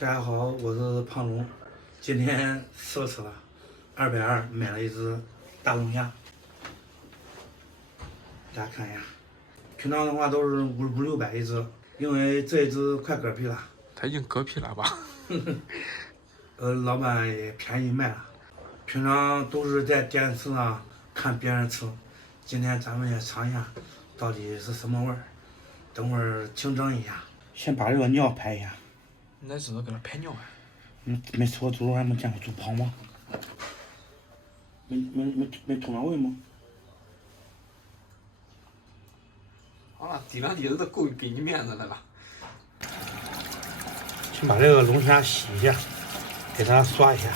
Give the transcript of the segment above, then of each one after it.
大家好，我是胖龙，今天吃了220买了一只大龙虾，大家看一下，平常的话都是500-600一只，因为这一只快嗝屁了。它已经嗝屁了吧？老板也便宜卖了，平常都是在电视上看别人吃，今天咱们也尝一下，到底是什么味儿。等会儿清蒸一下，先把这个尿排一下。你在这给它排尿啊？没吃过猪肉，还没见过猪跑吗？没通上胃吗？好了，滴两滴都够给你面子的了。先把这个龙虾洗一下，给它刷一下。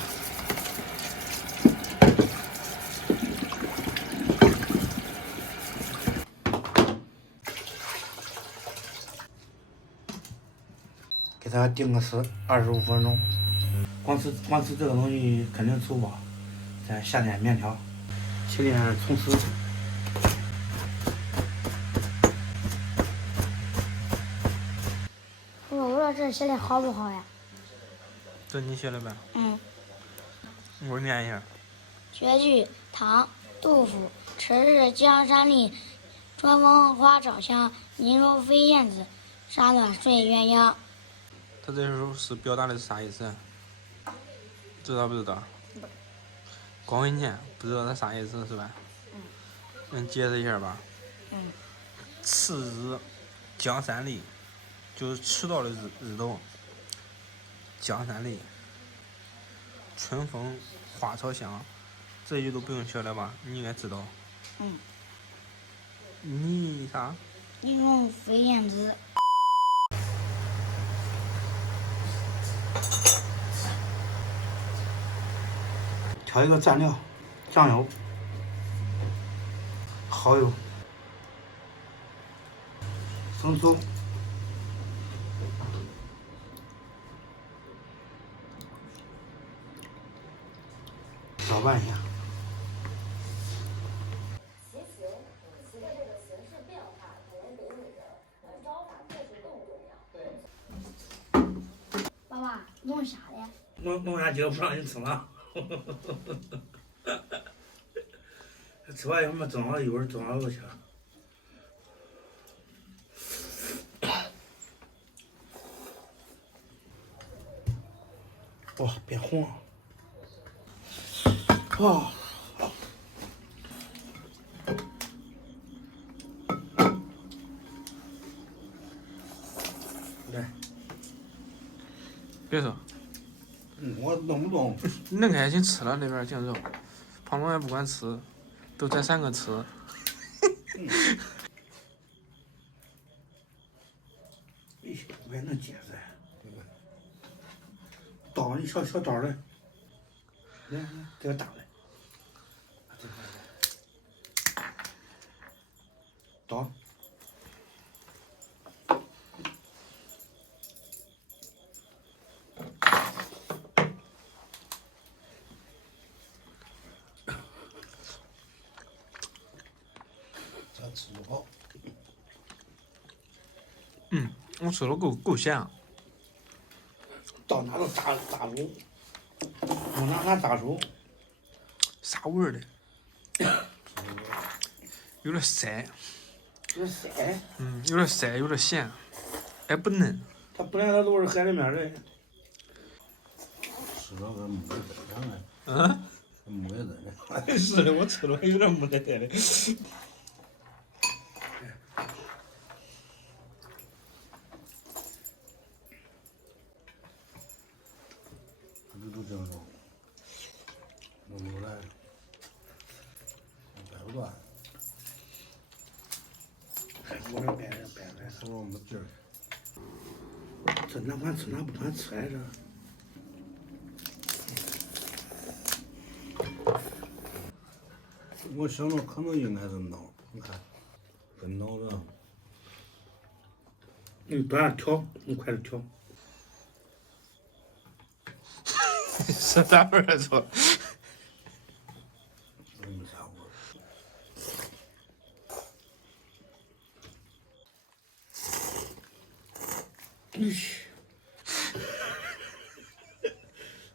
给它定个时25分钟。光吃这个东西肯定吃不饱，再下点面条，切点葱丝。我说这写的好不好呀？这你写的呗？嗯。我念一下。绝句，唐，杜甫。迟日江山丽，春风花草香。泥如飞燕子，沙暖睡鸳鸯。他这首诗表达的是啥意思？知道不知道？光会念，不知道它啥意思是吧？嗯。解释一下吧。次日江山丽，就是迟到的日头。江山丽，春风花草香，这些都不用学了吧？你应该知道。你啥？泥如飞燕子。调一个蘸料，酱油、蚝油、生抽、搅拌一下。爸爸，弄啥的呀？弄啥鸡都不让你吃了。吃完以后嘛，蒸了一会儿，蒸了就行。哇，变红了！哇！来，别说。我弄不动。你能开心吃了那边净肉，胖龙也不管吃，都咱3个吃。我也能接噻，刀，你小刀来，来，这个大来，刀。这吃不饱。我吃了够咸啊。到哪都炸熟，往哪炸熟。啥味儿的？有点膻。有点膻。有点膻，有点咸，还不嫩。它本来它都是海里面的。吃了个没得的。没得的。是的，我吃了有点没得的。都这样说，弄不来，掰不断。我这掰，手上没劲儿。这哪管吃哪不管吃来着？我想着可能应该是脑，你看，跟脑子。你多点调，你快点调。是咋味儿说？没啥味儿。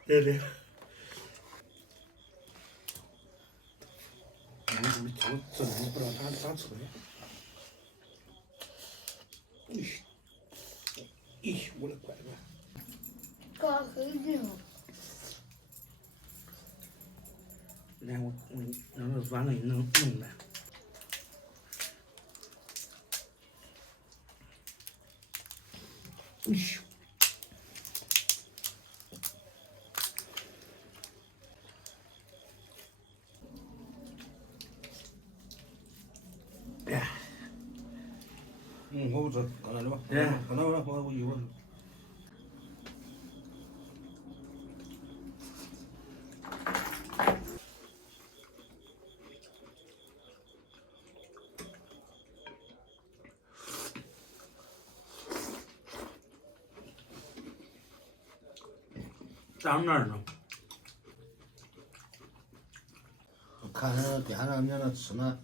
对对。我怎么这东西不知道咋吃的？咦，我的乖乖！搞黑的。来，我让这软了给弄来。哎呦！哎呀！我不吃，搁那里吧。哎，搁那我一会儿。咱们那儿呢？我看那电视上人家那吃那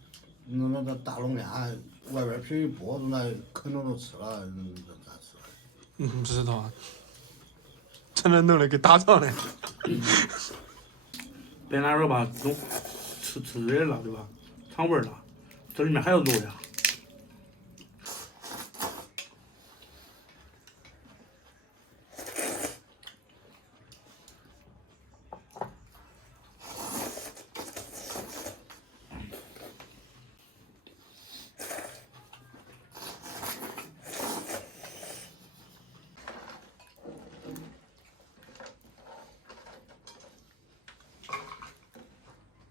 大龙虾，外边皮一剥，都那啃着都吃了，咋吃？不知道，这那弄的给打仗嘞。别拿肉吧，吃的了，对吧？尝味儿了，这里面还有肉呀。